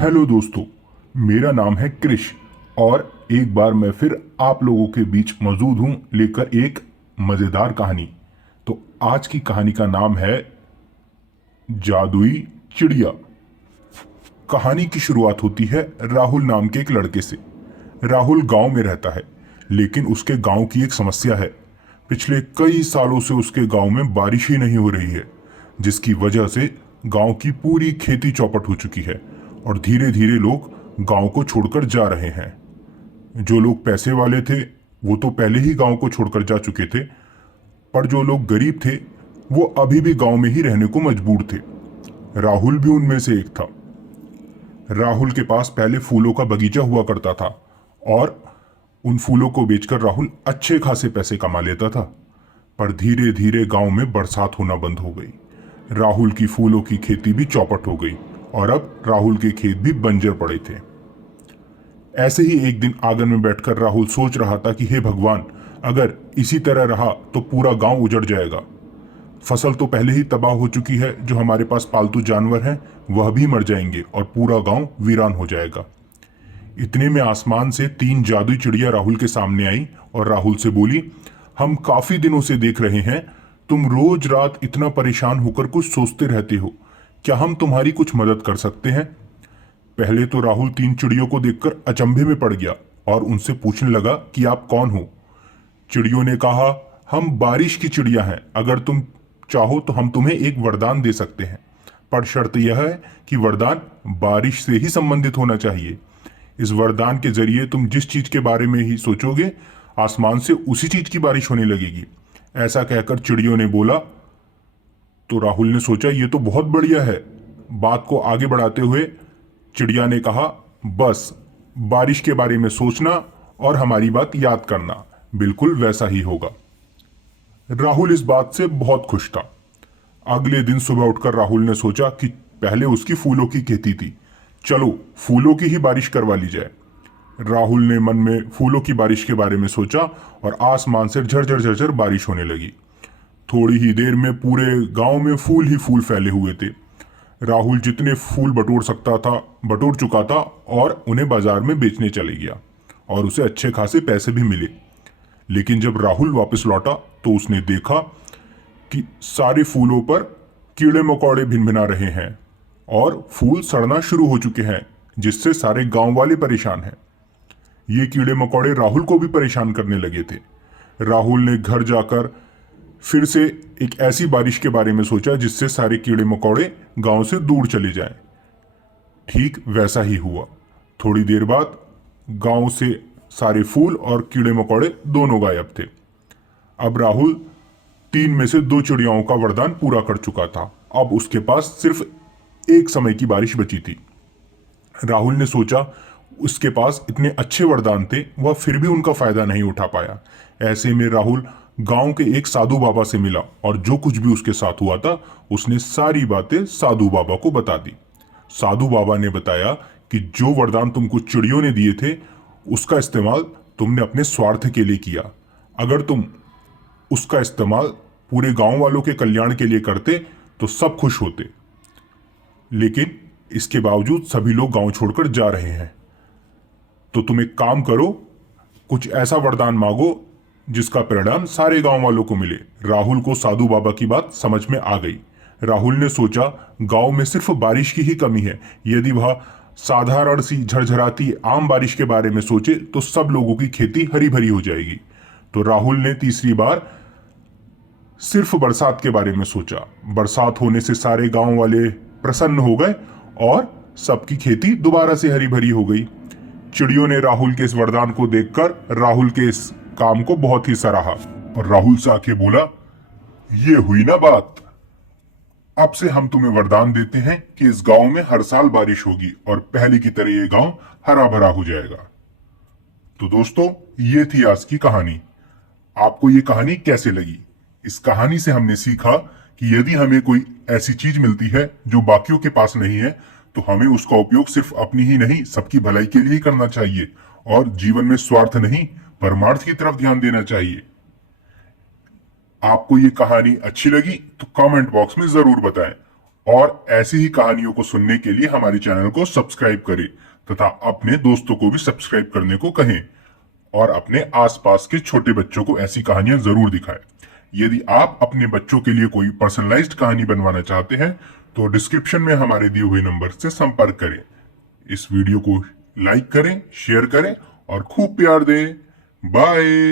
Hello दोस्तों, मेरा नाम है क्रिश और एक बार मैं फिर आप लोगों के बीच मौजूद हूं लेकर एक मज़ेदार कहानी। तो आज की कहानी का नाम है जादुई चिड़िया। कहानी की शुरुआत होती है राहुल नाम के एक लड़के से। राहुल गांव में रहता है, लेकिन उसके गांव की एक समस्या है। पिछले कई सालों से उसके गांव में बारिश ही नहीं हो रही है, जिसकी वजह से गांव की पूरी खेती चौपट हो चुकी है और धीरे धीरे लोग गांव को छोड़कर जा रहे हैं। जो लोग पैसे वाले थे वो तो पहले ही गांव को छोड़कर जा चुके थे, पर जो लोग गरीब थे वो अभी भी गांव में ही रहने को मजबूर थे। राहुल भी उनमें से एक था। राहुल के पास पहले फूलों का बगीचा हुआ करता था और उन फूलों को बेचकर राहुल अच्छे खासे पैसे कमा लेता था। पर धीरे धीरे गांव में बरसात होना बंद हो गई। राहुल की फूलों की खेती भी चौपट हो गई और अब राहुल के खेत भी बंजर पड़े थे। ऐसे ही एक दिन आंगन में बैठकर राहुल सोच रहा था कि हे भगवान, अगर इसी तरह रहा तो पूरा गांव उजड़ जाएगा। फसल तो पहले ही तबाह हो चुकी है, जो हमारे पास पालतू जानवर हैं वह भी मर जाएंगे और पूरा गांव वीरान हो जाएगा। इतने में आसमान से 3 जादुई चिड़िया राहुल के सामने आई और राहुल से बोली, हम काफी दिनों से देख रहे हैं तुम रोज रात इतना परेशान होकर कुछ सोचते रहते हो। क्या हम तुम्हारी कुछ मदद कर सकते हैं? पहले तो राहुल 3 चिड़ियों को देखकर अचंभे में पड़ गया और उनसे पूछने लगा कि आप कौन हो। चिड़ियों ने कहा, हम बारिश की चिड़िया हैं, अगर तुम चाहो तो हम तुम्हें एक वरदान दे सकते हैं, पर शर्त यह है कि वरदान बारिश से ही संबंधित होना चाहिए। इस वरदान के जरिए तुम जिस चीज के बारे में ही सोचोगे, आसमान से उसी चीज की बारिश होने लगेगी। ऐसा कहकर चिड़ियों ने बोला। तो राहुल ने सोचा ये तो बहुत बढ़िया है। बात को आगे बढ़ाते हुए चिड़िया ने कहा, बस बारिश के बारे में सोचना और हमारी बात याद करना, बिल्कुल वैसा ही होगा। राहुल इस बात से बहुत खुश था। अगले दिन सुबह उठकर राहुल ने सोचा कि पहले उसकी फूलों की खेती थी, चलो फूलों की ही बारिश करवा ली जाए। राहुल ने मन में फूलों की बारिश के बारे में सोचा और आसमान से झरझर झरझर बारिश होने लगी। थोड़ी ही देर में पूरे गांव में फूल ही फूल फैले हुए थे। राहुल जितने फूल बटोर सकता था बटोर चुका था और उन्हें बाजार में बेचने चले गया और उसे अच्छे खासे पैसे भी मिले। लेकिन जब राहुल वापस लौटा तो उसने देखा कि सारे फूलों पर कीड़े मकोड़े भिनभिना रहे हैं और फूल सड़ना शुरू हो चुके हैं, जिससे सारे गांव वाले परेशान हैं। ये कीड़े मकोड़े राहुल को भी परेशान करने लगे थे। राहुल ने घर जाकर फिर से एक ऐसी बारिश के बारे में सोचा जिससे सारे कीड़े मकोड़े गांव से दूर चले जाएं। ठीक वैसा ही हुआ। थोड़ी देर बाद गांव से सारे फूल और कीड़े मकोड़े दोनों गायब थे। अब राहुल 3 में से 2 चिड़ियाओं का वरदान पूरा कर चुका था। अब उसके पास सिर्फ एक समय की बारिश बची थी। राहुल ने सोचा उसके पास इतने अच्छे वरदान थे, वह फिर भी उनका फायदा नहीं उठा पाया। ऐसे में राहुल गांव के एक साधु बाबा से मिला और जो कुछ भी उसके साथ हुआ था उसने सारी बातें साधु बाबा को बता दी। साधु बाबा ने बताया कि जो वरदान तुमको चिड़ियों ने दिए थे उसका इस्तेमाल तुमने अपने स्वार्थ के लिए किया। अगर तुम उसका इस्तेमाल पूरे गांव वालों के कल्याण के लिए करते तो सब खुश होते, लेकिन इसके बावजूद सभी लोग गांव छोड़कर जा रहे हैं। तो तुम एक काम करो, कुछ ऐसा वरदान मांगो जिसका परिणाम सारे गांव वालों को मिले। राहुल को साधु बाबा की बात समझ में आ गई। राहुल ने सोचा गांव में सिर्फ बारिश की ही कमी है, यदि वह साधारण सी झरझराती आम बारिश के बारे में सोचे तो सब लोगों की खेती हरी भरी हो जाएगी। तो राहुल ने तीसरी बार सिर्फ बरसात के बारे में सोचा। बरसात होने से सारे गांव वाले प्रसन्न हो गए और सबकी खेती दोबारा से हरी भरी हो गई। चिड़ियों ने राहुल के इस वरदान को देखकर राहुल के इस काम को बहुत ही सराहा और राहुल से आके बोला, ये हुई ना बात, अब से हम तुम्हें वरदान देते हैं कि इस गांव में हर साल बारिश होगी और पहले की तरह ये गांव हरा भरा हो जाएगा। तो दोस्तों, ये थी आज की कहानी। आपको ये कहानी कैसे लगी? इस कहानी से हमने सीखा कि यदि हमें कोई ऐसी चीज मिलती है जो बाकियों के पास नहीं है तो हमें उसका उपयोग सिर्फ अपनी ही नहीं सबकी भलाई के लिए ही करना चाहिए और जीवन में स्वार्थ नहीं परमार्थ की तरफ ध्यान देना चाहिए। आपको ये कहानी अच्छी लगी तो कमेंट बॉक्स में जरूर बताएं और ऐसी ही कहानियों को सुनने के लिए हमारे चैनल को सब्सक्राइब करें तथा अपने दोस्तों को भी सब्सक्राइब करने को कहें और अपने आसपास के छोटे बच्चों को ऐसी कहानियां जरूर दिखाएं। यदि आप अपने बच्चों के लिए कोई पर्सनलाइज्ड कहानी बनवाना चाहते हैं तो डिस्क्रिप्शन में हमारे दिए हुए नंबर से संपर्क करें। इस वीडियो को लाइक करें, शेयर करें और खूब प्यार दें। बाय।